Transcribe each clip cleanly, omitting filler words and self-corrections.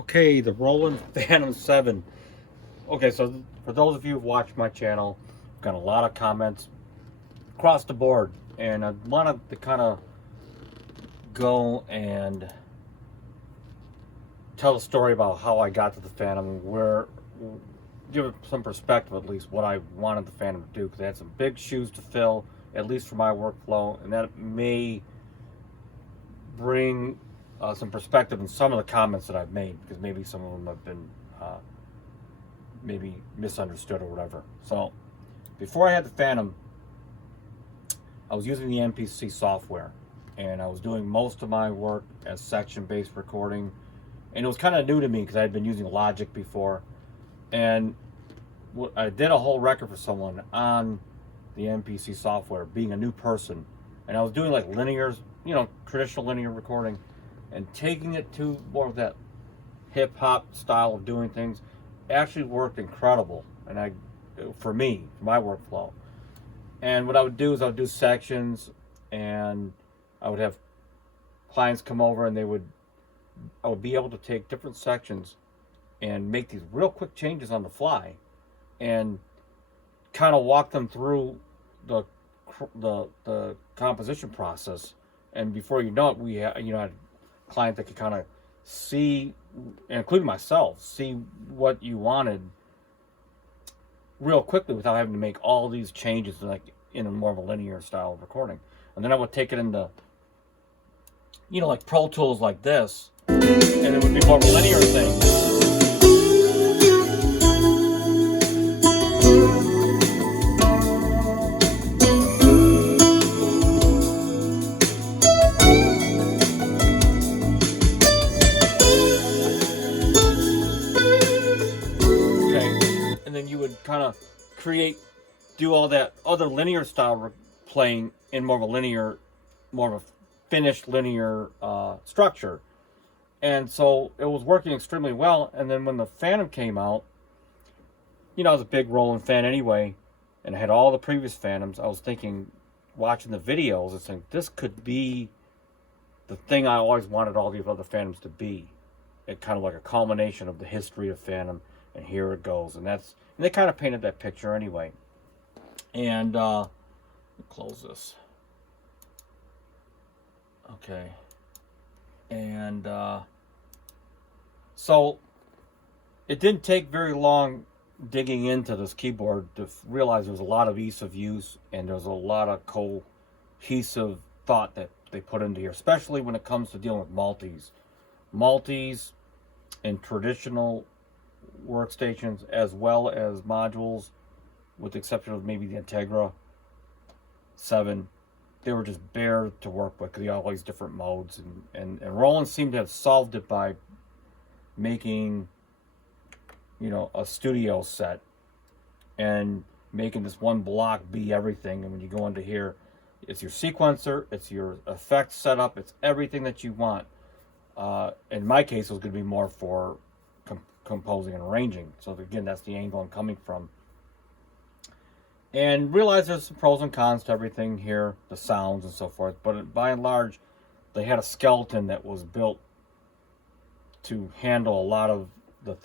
Okay, the Roland Phantom 7. Okay, so for those of you who've watched my channel, I've got a lot of comments across the board, and I wanted to kind of go and tell a story about how I got to the Phantom, where give it some perspective at least what I wanted the Phantom to do, because I had some big shoes to fill, at least for my workflow, and that may bring some perspective in some of the comments that I've made, because maybe some of them have been maybe misunderstood or whatever. So before I had the Fantom, I was using the MPC software, and I was doing most of my work as section-based recording, and it was kind of new to me because I had been using Logic before, and I did a whole record for someone on the MPC software, being a new person, and I was doing like linear, traditional linear recording, and taking it to more of that hip-hop style of doing things actually worked incredible, and for me, for my workflow. And what I would do is I would do sections, and I would have clients come over, and I would be able to take different sections and make these real quick changes on the fly, and kind of walk them through the composition process. And before you know it, we had a client that could kind of see, including myself, see what you wanted real quickly without having to make all these changes, like in a more of a linear style of recording. And then I would take it into like Pro Tools like this, and it would be more of a linear thing. And then you would kind of do all that other linear style playing in more of a finished linear structure. And so it was working extremely well. And then when the Fantom came out, I was a big Roland fan anyway, and I had all the previous Fantoms. I was thinking, watching the videos, and saying, this could be the thing I always wanted all these other Fantoms to be. It kind of like a culmination of the history of Fantom, and here it goes. And they kind of painted that picture anyway. And close this. Okay. And so it didn't take very long digging into this keyboard to realize there was a lot of ease of use, and there's a lot of cohesive thought that they put into here, especially when it comes to dealing with multis and traditional workstations, as well as modules, with the exception of maybe the Integra 7. They were just bare to work with because you had all these different modes, and Roland seemed to have solved it by making a studio set and making this one block be everything. And when you go into here, it's your sequencer, it's your effects setup, it's everything that you want. In my case, it was going to be more for composing and arranging. So again, that's the angle I'm coming from. And realize there's some pros and cons to everything here, the sounds and so forth. But by and large, they had a skeleton that was built to handle a lot of the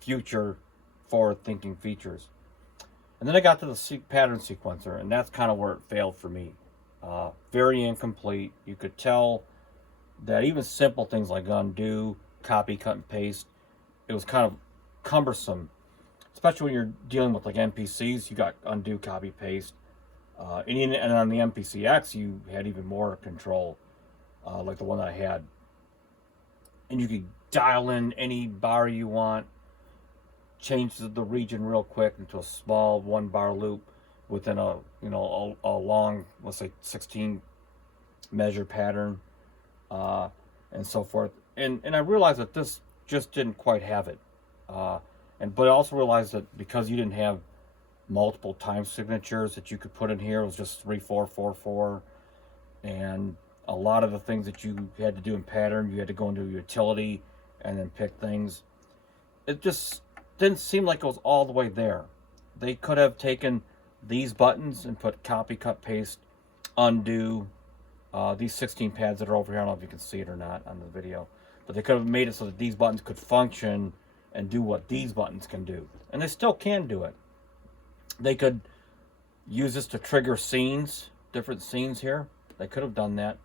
future forward-thinking features. And then I got to the pattern sequencer, and that's kind of where it failed for me. Very incomplete. You could tell that even simple things like undo, copy, cut, and paste, it was kind of cumbersome, especially when you're dealing with like MPCs. You got undo, copy, paste, and on the MPCX you had even more control, like the one that I had, and you could dial in any bar you want, change the region real quick into a small 1-bar loop within a long, let's say 16 measure pattern, and so forth. And I realized that this just didn't quite have it. But I also realized that because you didn't have multiple time signatures that you could put in here, it was just 3, 4, 4, 4, and a lot of the things that you had to do in pattern, you had to go into utility and then pick things. It just didn't seem like it was all the way there. They could have taken these buttons and put copy, cut, paste, undo, these 16 pads that are over here. I don't know if you can see it or not on the video. but they could have made it so that these buttons could function and do what these buttons can do. And they still can do it. They could use this to trigger scenes, different scenes here. They could have done that.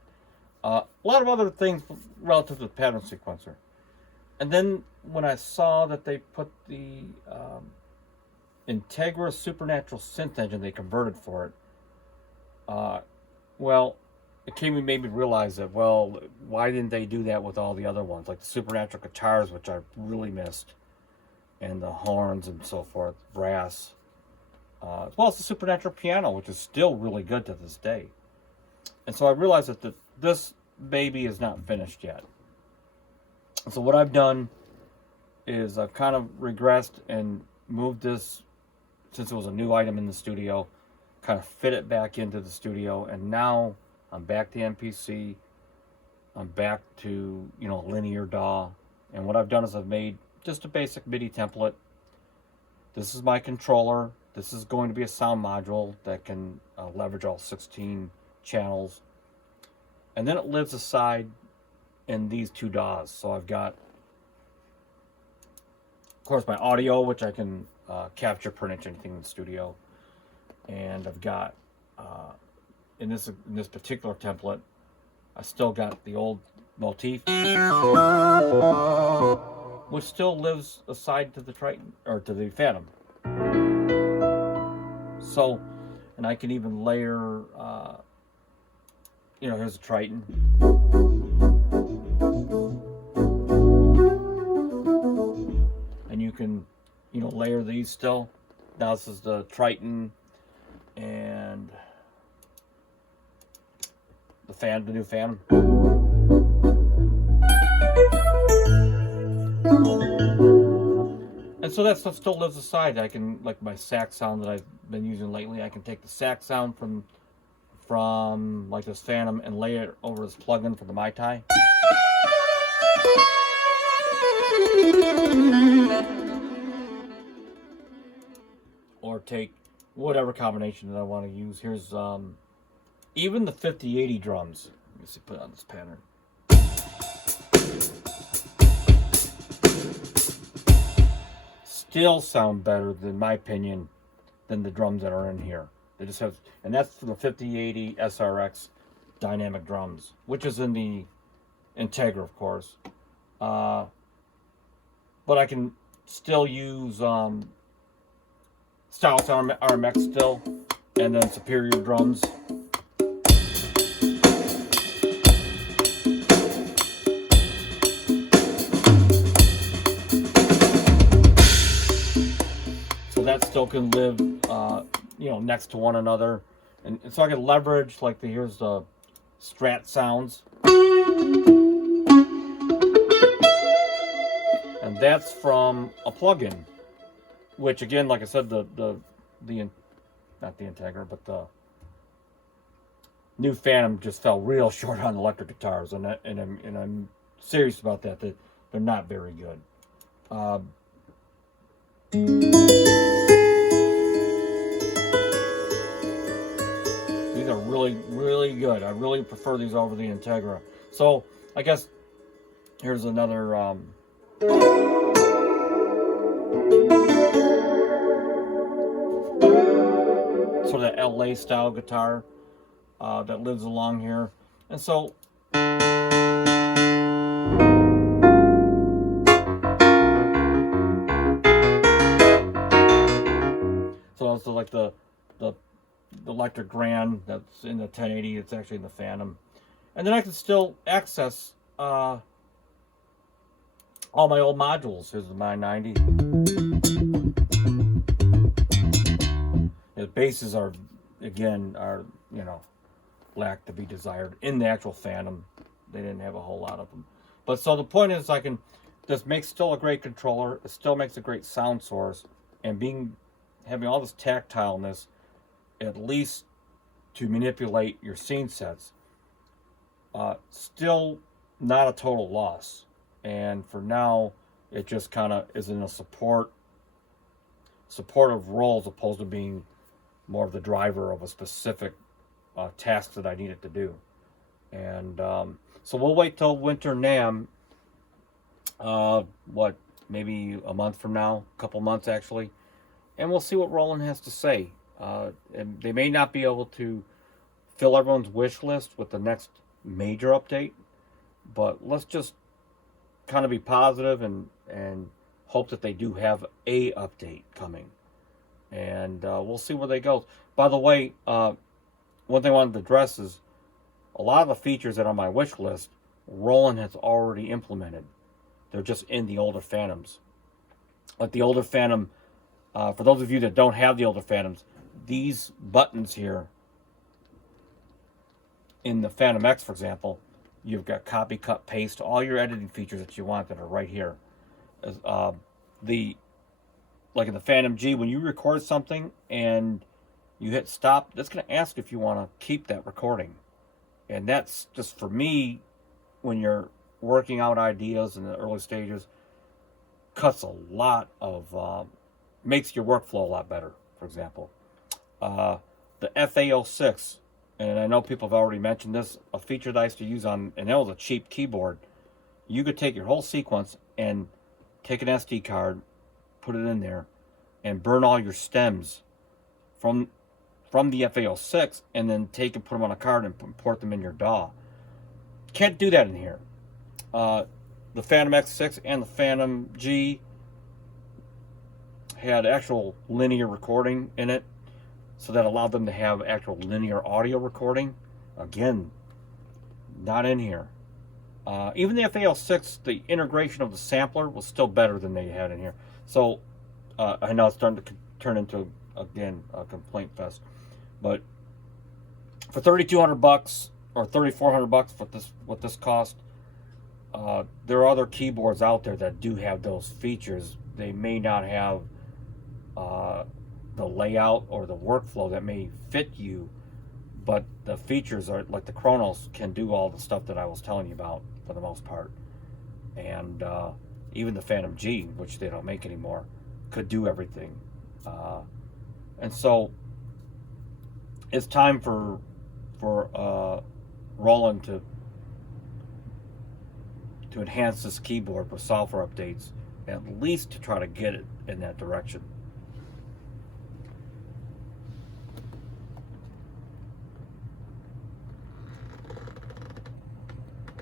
A lot of other things relative to the pattern sequencer. And then when I saw that they put the Integra Supernatural Synth Engine, they converted for it. Well, it made me realize that, well, why didn't they do that with all the other ones? Like the Supernatural guitars, which I really missed. And the horns and so forth, brass. As well as the Supernatural piano, which is still really good to this day. And so I realized that this baby is not finished yet. So what I've done is I've kind of regressed and moved this, since it was a new item in the studio, kind of fit it back into the studio, and now I'm back to MPC. I'm back to, linear DAW. And what I've done is I've made just a basic MIDI template. This is my controller. This is going to be a sound module that can leverage all 16 channels. And then it lives aside in these two DAWs. So I've got, of course, my audio, which I can capture pretty much anything in the studio. And I've got, in this particular template, I still got the old motif, which still lives aside to the Triton, or to the Fantom. So, and I can even layer, here's a Triton. And you can, layer these still. Now this is the Triton and the new Fantom. And so that stuff still lives aside. I can, like my sax sound that I've been using lately, I can take the sax sound from like this Fantom and lay it over this plugin for the Mai Tai. Or take whatever combination that I want to use. Here's even the 5080 drums. Let me see, put it on this pattern. Still sound better, in my opinion, than the drums that are in here. They just have, and that's for the 5080 SRX dynamic drums, which is in the Integra, of course. But I can still use Stylus RMX still, and then Superior drums. So that still can live, next to one another, and so I can leverage, like here's the Strat sounds, and that's from a plugin, which again, like I said, the not the Integra, but the new Fantom just fell real short on electric guitars, and I'm serious about that. That they're not very good. These are really, really good. I really prefer these over the Integra. So I guess here's another sort of LA style guitar that lives along here. And so also like the electric grand that's in the 1080, it's actually in the Fantom. And then I can still access all my old modules. Here's the Mai 90. The basses are lack to be desired in the actual Fantom. They didn't have a whole lot of them. But so the point is, this makes still a great controller. It still makes a great sound source, and having all this tactileness, at least to manipulate your scene sets, still not a total loss. And for now, it just kind of is in a supportive role, as opposed to being more of the driver of a specific task that I need it to do. And so we'll wait till Winter NAMM What, maybe a month from now, a couple months actually, and we'll see what Roland has to say. And they may not be able to fill everyone's wish list with the next major update, but let's just kind of be positive and hope that they do have a update coming, and we'll see where they go. By the way, one thing I wanted to address is a lot of the features that are on my wish list, Roland has already implemented. They're just in the older Fantoms. Like the older Fantom, for those of you that don't have the older Fantoms, these buttons here in the Fantom X, for example, you've got copy, cut, paste, all your editing features that you want that are right here. Like in the Fantom G, when you record something and you hit stop, that's going to ask if you want to keep that recording. And that's just, for me, when you're working out ideas in the early stages, cuts a lot of, makes your workflow a lot better, for example. The FA06, and I know people have already mentioned this, a feature that I used to use on, and that was a cheap keyboard. You could take your whole sequence and take an SD card, put it in there, and burn all your stems from the FA06, and then take and put them on a card and port them in your DAW. Can't do that in here. The Fantom X6 and the Fantom G had actual linear recording in it, so that allowed them to have actual linear audio recording. Again, not in here. Even the FA06, the integration of the sampler was still better than they had in here. So I know it's starting to turn into, again, a complaint fest, but for $3,200 or $3,400 for what this cost, there are other keyboards out there that do have those features. They may not have the layout or the workflow that may fit you, but the features are like the Chronos can do all the stuff that I was telling you about for the most part, and even the Fantom G, which they don't make anymore, could do everything. And so it's time for Roland to enhance this keyboard with software updates, at least to try to get it in that direction.